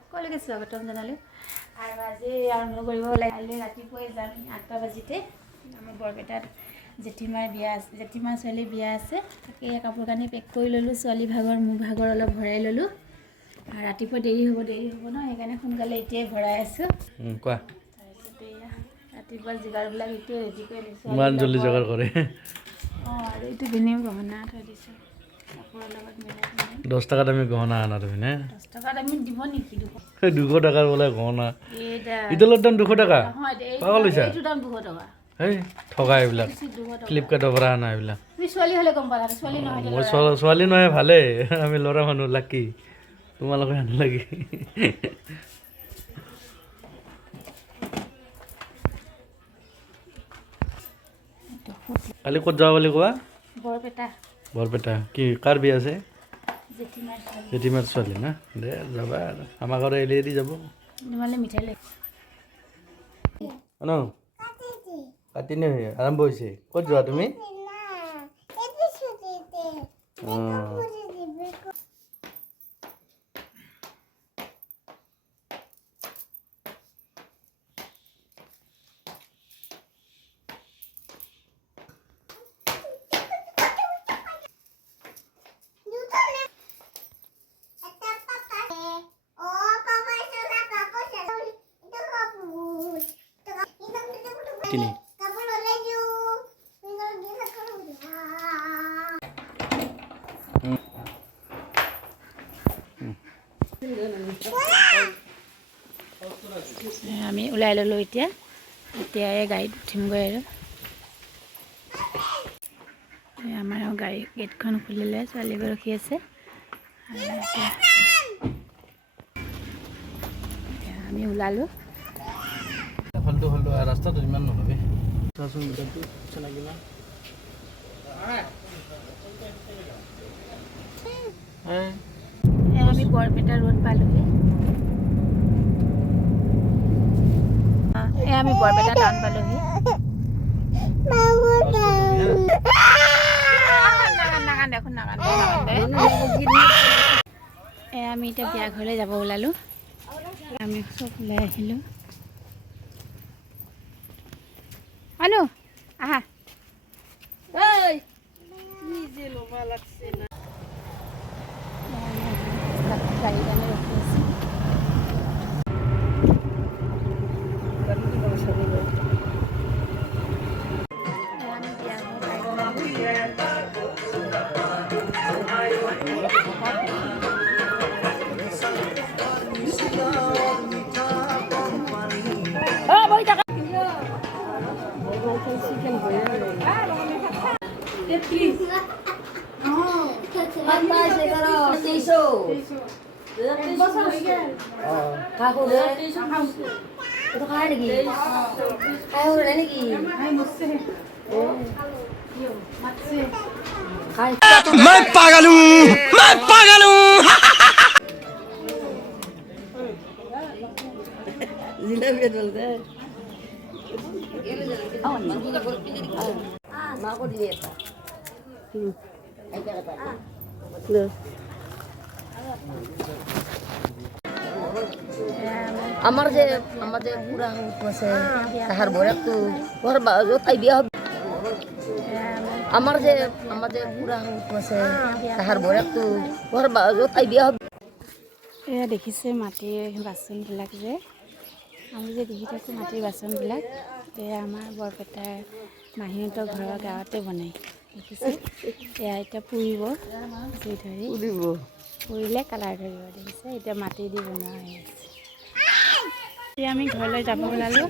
সকলোকে স্বাগতম জনালোঁ আৰু আজি আৰম্ভ কৰিব ওলাইলে ৰাতিপুৱাই যাম 8টা বাজিতে আমাৰ বৰপেটাত জেঠিমাৰ বিয়া আছে জেঠিমাৰ ছোৱালী বিয়া আছে তাকে কাপোৰ কানি পেক কৰি ল'লোঁ ছোৱালী ভাগৰ মোৰ ভাগৰ অলপ ভৰাই ল'লোঁ আৰু ৰাতিপুৱা দেৰি হ'ব ন সেইকাৰণে সোনকালে এতিয়াই ভৰাই আছোঁ কোৱা তাৰপিছতে ৰাতিপুৱা যোগাৰবিলাক এতিয়া ৰেডি কৰি লৈছোঁ ইমান জলদি যোগাৰ কৰে আৰু এইটো পিন্ধিম গহনা থৈ দিছোঁ কাপোৰৰ লগত মিলাই 10 টাকা দামী গহনা আনা তুমি নে 10 টকা দামী দিব নেকি 200 টাকাৰ বোলে গহনা এইটা ইডলৰ দাম 200 টাকা নহয় পাগল হৈছা এইটো দাম 200 টকা এই ঠগা এইবিলাক ফ্লিপকাৰ্টৰ পৰা আনা এইবিলাক তুমি ছোৱালী হ'লে গম পালা ছোৱালী নহয় মই ছোৱালী নহয় ভালে আমি ল'ৰা মানুহ লাকি তোমালোকে নালাগে কালি ক'ত যাবা বুলি কোৱা বৰপেটা কি কাৰ বিয়া আছে জেঠিমাৰ ছোৱালী না দে যাবা আমাৰ ঘৰে এলি এৰি যাব তোমালে মিঠাই লৈ ন কাটি নে আৰম্ভ হৈছে ক'ত যোৱা তুমি কিনি আমি ওলাই ল'লোঁ এতিয়া এই গাড়ীত উঠিমগৈ আৰু আমাৰ গাড়ী গেটখন খুলিলে ছোৱালীবোৰ ৰখি আছে আমি ওলালোঁ হলটো ৰাস্তাটো ইমান নহ'বি চাচোন বেটাটো চিনাকিলা আমি বৰপেটা ৰোড পালোঁহি আমি বৰপেটা টাউন পালোঁহি আমি এতিয়া বিয়া ঘৰলৈ যাব ওলালোঁ আমি চব ওলাই আহিলোঁ আনো আহা গাড়ী কাৰণে ৰখি আছোঁ मैं पागल हूँ আমার যে পুরা আছে তাহার বয়সটো ওর যত আই বিয়া হবে আমার যে পুরা আছে তাহার বয়সটো ওর যত আই বিয়া হবে এয়া দেখিছে মাটিৰ বাচনবিলাক যে আমি যে দেখি থাকোঁ মাটিৰ বাচনবিলাক এয়া আমাৰ বৰপেটাৰ মাহীহঁতৰ ঘৰৰ গাঁৱতে বনায় দেখিছে এয়া এতিয়া পুৰিব জুই ধৰি পুৰিলে কালাৰ ধৰিব দেখিছে এতিয়া মাটি দি বনোৱা হৈ আছে এতিয়া আমি ঘৰলৈ যাব ওলালোঁ